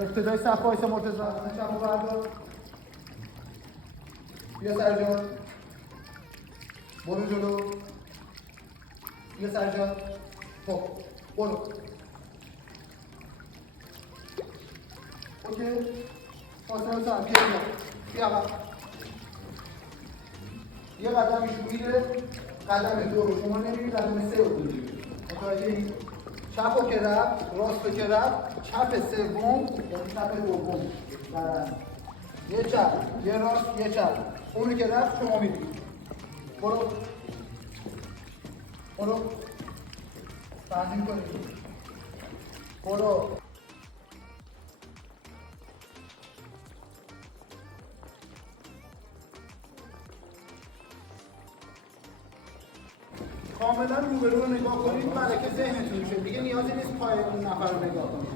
ابتدای صف وایسا مرتضی چپو بردار بیا سر جا برو جلو بیا سر جا خب برو اوکی فاصله ساعت بیا عقب یه قدم میره قدم دو رو شما نمیری قدم سه رو بگیری متوجهی؟ چپ رو که رفت راست رو که رفت چپ سوم یعنی چپ دوم یه چپ یه راست یه چپ اونو که رفت شما میری برو تنظیم کنید برو کاملا روبرو رو نگاه کنید ملکه ذهنتون میشه دیگه نیازی نیست پای اون نفر رو نگاه کنید